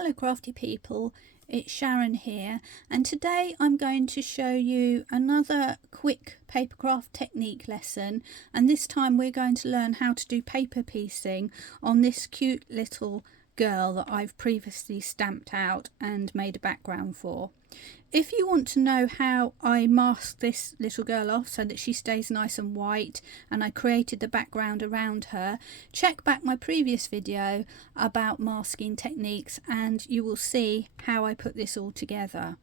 Hello crafty people, it's Sharon here, and today I'm going to show you another quick papercraft technique lesson, and this time we're going to learn how to do paper piecing on this cute little girl that I've previously stamped out and made a background for. If you want to know how I masked this little girl off so that she stays nice and white and I created the background around her, check back my previous video about masking techniques and you will see how I put this all together.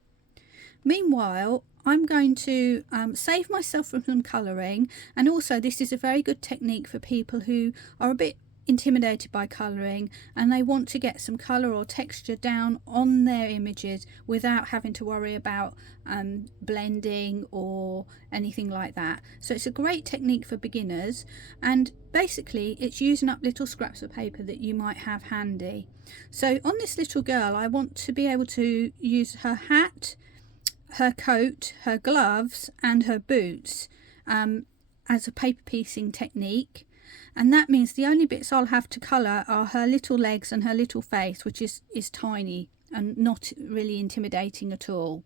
Meanwhile, I'm going to save myself from some colouring, and also this is a very good technique for people who are a bit intimidated by colouring and they want to get some colour or texture down on their images without having to worry about blending or anything like that. So it's a great technique for beginners, and basically it's using up little scraps of paper that you might have handy. So on this little girl I want to be able to use her hat, her coat, her gloves and her boots as a paper piecing technique. And that means the only bits I'll have to colour are her little legs and her little face, which is tiny and not really intimidating at all.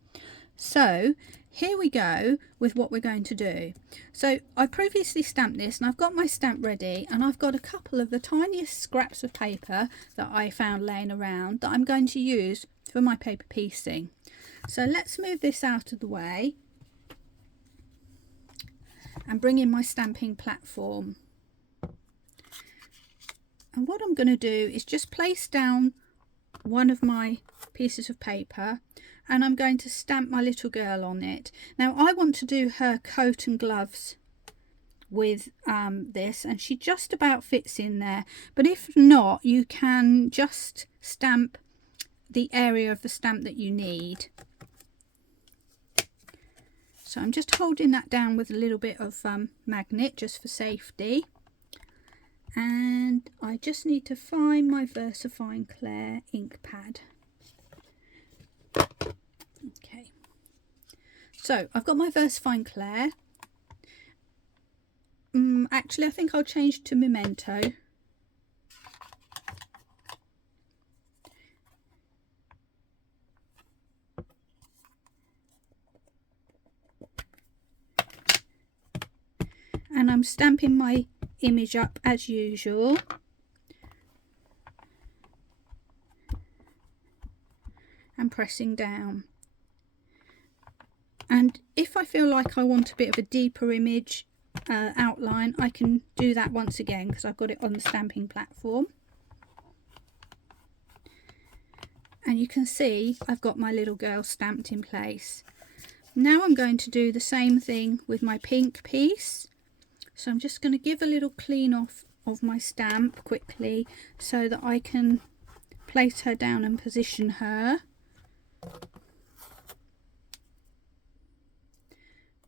So here we go with what we're going to do. So I previously stamped this and I've got my stamp ready, and I've got a couple of the tiniest scraps of paper that I found laying around that I'm going to use for my paper piecing. So let's move this out of the way and bring in my stamping platform. And what I'm going to do is just place down one of my pieces of paper and I'm going to stamp my little girl on it. Now I want to do her coat and gloves with this, and she just about fits in there, but if not you can just stamp the area of the stamp that you need. So I'm just holding that down with a little bit of magnet just for safety. And I just need to find my VersaFine Clair ink pad. Okay, so I've got my VersaFine Clair. Actually I think I'll change to Memento. And I'm stamping my image up as usual. And pressing down. And if I feel like I want a bit of a deeper image outline, I can do that once again because I've got it on the stamping platform. And you can see I've got my little girl stamped in place. Now I'm going to do the same thing with my pink piece. So I'm just going to give a little clean off of my stamp quickly so that I can place her down and position her.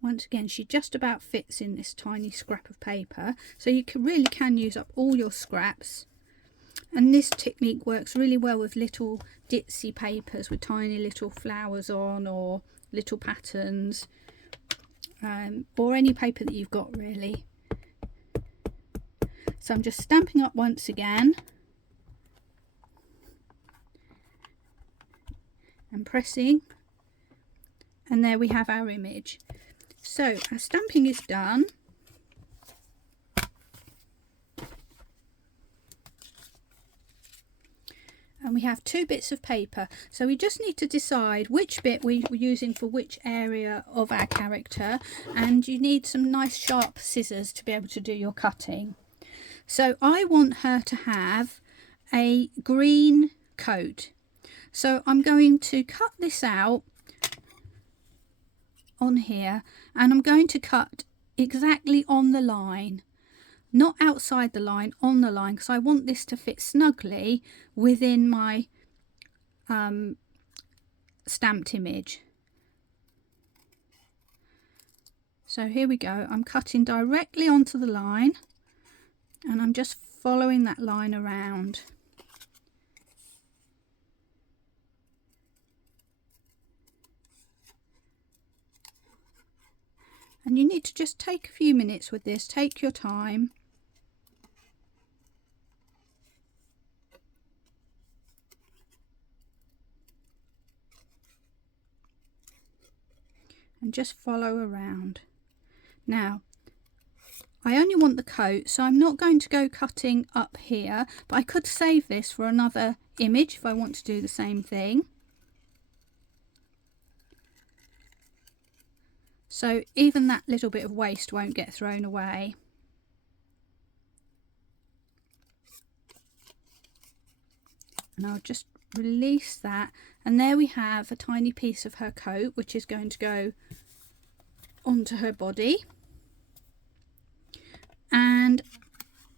Once again, she just about fits in this tiny scrap of paper, so you really can use up all your scraps. And this technique works really well with little ditzy papers with tiny little flowers on, or little patterns, or any paper that you've got really. So I'm just stamping up once again and pressing, and there we have our image. So our stamping is done. And we have two bits of paper, so we just need to decide which bit we're using for which area of our character, and you need some nice sharp scissors to be able to do your cutting. So I want her to have a green coat, so I'm going to cut this out on here, and I'm going to cut exactly on the line, not outside the line, on the line, because I want this to fit snugly within my stamped image. So here we go, I'm cutting directly onto the line and I'm just following that line around. And you need to just take a few minutes with this, take your time. and just follow around. Now, I only want the coat, so I'm not going to go cutting up here, but I could save this for another image if I want to do the same thing. So even that little bit of waste won't get thrown away. And I'll just release that, and there we have a tiny piece of her coat which is going to go onto her body. And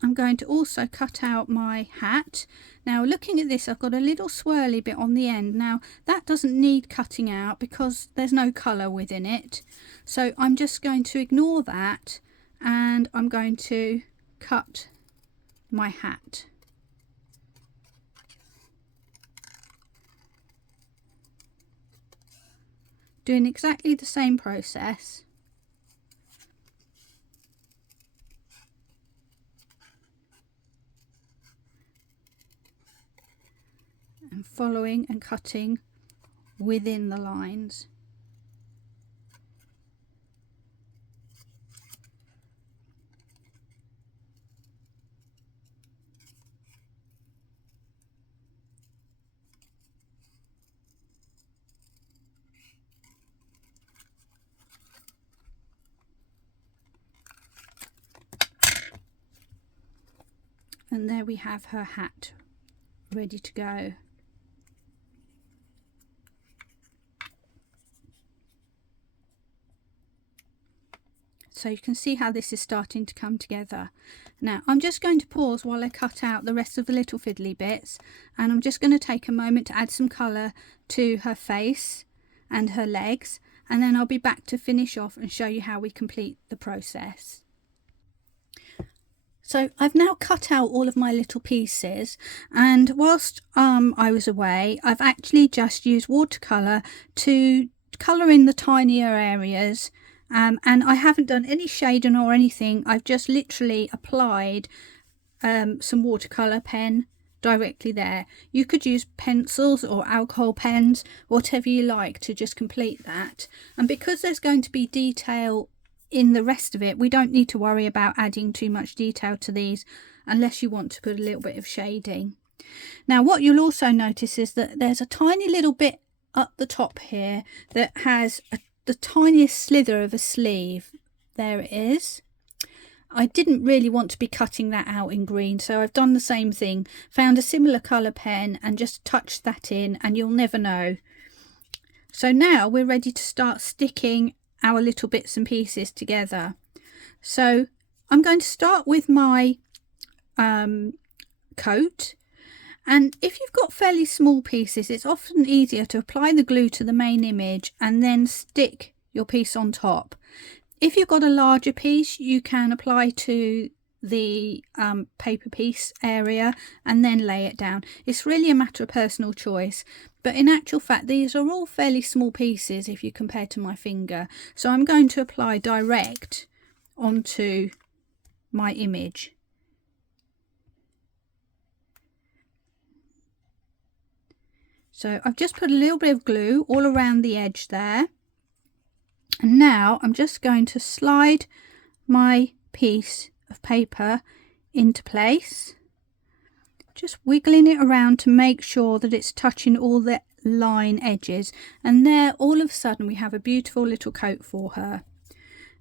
I'm going to also cut out my hat. Now looking at this, I've got a little swirly bit on the end. Now that doesn't need cutting out because there's no colour within it, so I'm just going to ignore that, and I'm going to cut my hat. Doing exactly the same process. And following and cutting within the lines. And there we have her hat ready to go. So you can see how this is starting to come together. Now I'm just going to pause while I cut out the rest of the little fiddly bits, and I'm just going to take a moment to add some colour to her face and her legs, and then I'll be back to finish off and show you how we complete the process. So I've now cut out all of my little pieces, and whilst I was away, I've actually just used watercolour to colour in the tinier areas, and I haven't done any shading or anything. I've just literally applied some watercolour pen directly there. You could use pencils or alcohol pens, whatever you like, to just complete that. And because there's going to be detail in the rest of it, we don't need to worry about adding too much detail to these unless you want to put a little bit of shading. Now what you'll also notice is that there's a tiny little bit up the top here that has the tiniest slither of a sleeve. There it is. I didn't really want to be cutting that out in green, so I've done the same thing, found a similar colour pen and just touched that in, and you'll never know. So now we're ready to start sticking our little bits and pieces together. So I'm going to start with my coat, and if you've got fairly small pieces, it's often easier to apply the glue to the main image and then stick your piece on top. If you've got a larger piece, you can apply to the paper piece area and then lay it down. It's really a matter of personal choice, but in actual fact these are all fairly small pieces if you compare to my finger, so I'm going to apply direct onto my image. So I've just put a little bit of glue all around the edge there, and now I'm just going to slide my piece of paper into place, just wiggling it around to make sure that it's touching all the line edges, and there all of a sudden we have a beautiful little coat for her.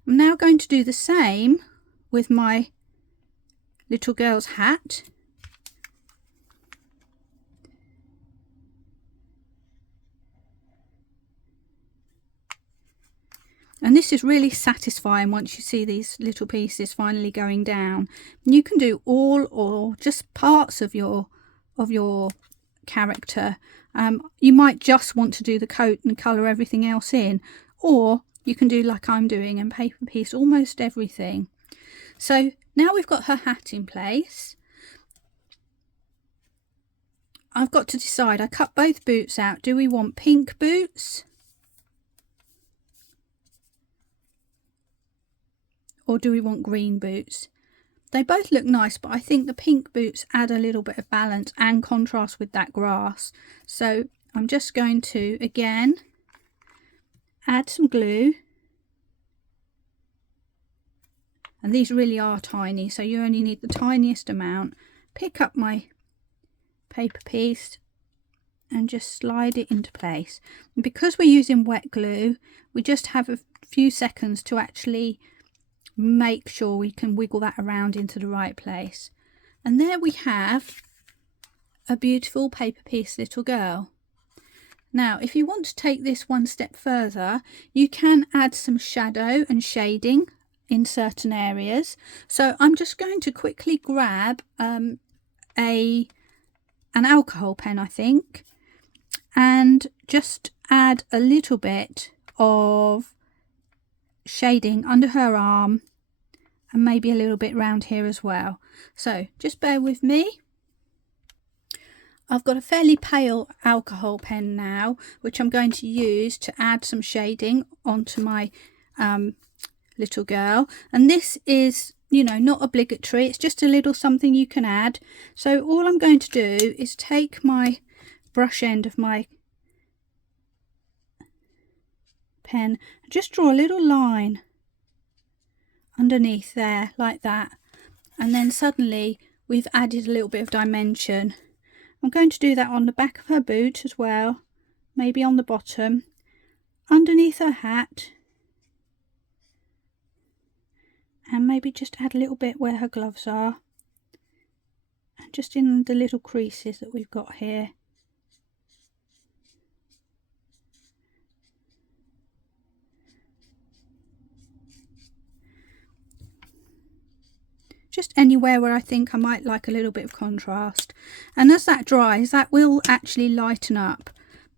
I'm now going to do the same with my little girl's hat. And this is really satisfying once you see these little pieces finally going down. You can do all or just parts of your character. You might just want to do the coat and colour everything else in, or you can do like I'm doing and paper piece almost everything. So now we've got her hat in place. I've got to decide. I cut both boots out. Do we want pink boots? Or do we want green boots? They both look nice, but I think the pink boots add a little bit of balance and contrast with that grass. So I'm just going to, again, add some glue and these really are tiny, so you only need the tiniest amount. Pick up my paper piece and just slide it into place. And because we're using wet glue, we just have a few seconds to actually make sure we can wiggle that around into the right place. And there we have a beautiful paper piece little girl. Now, if you want to take this one step further, you can add some shadow and shading in certain areas. So I'm just going to quickly grab an alcohol pen, I think, and just add a little bit of shading under her arm and maybe a little bit round here as well. So just bear with me. I've got a fairly pale alcohol pen now, which I'm going to use to add some shading onto my little girl. And this is, you know, not obligatory, it's just a little something you can add. So all I'm going to do is take my brush end of my pen and just draw a little line underneath there like that, and then suddenly we've added a little bit of dimension. I'm going to do that on the back of her boot as well, maybe on the bottom, underneath her hat, and maybe just add a little bit where her gloves are, and just in the little creases that we've got here. Just anywhere where I think I might like a little bit of contrast. And as that dries, that will actually lighten up,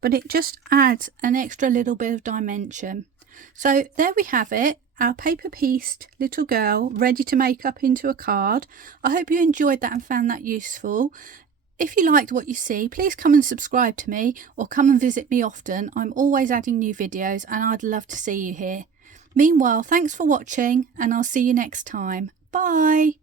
but it just adds an extra little bit of dimension. So there we have it, our paper pieced little girl ready to make up into a card. I hope you enjoyed that and found that useful. If you liked what you see, please come and subscribe to me, or come and visit me often. I'm always adding new videos and I'd love to see you here. Meanwhile, thanks for watching, and I'll see you next time. Bye!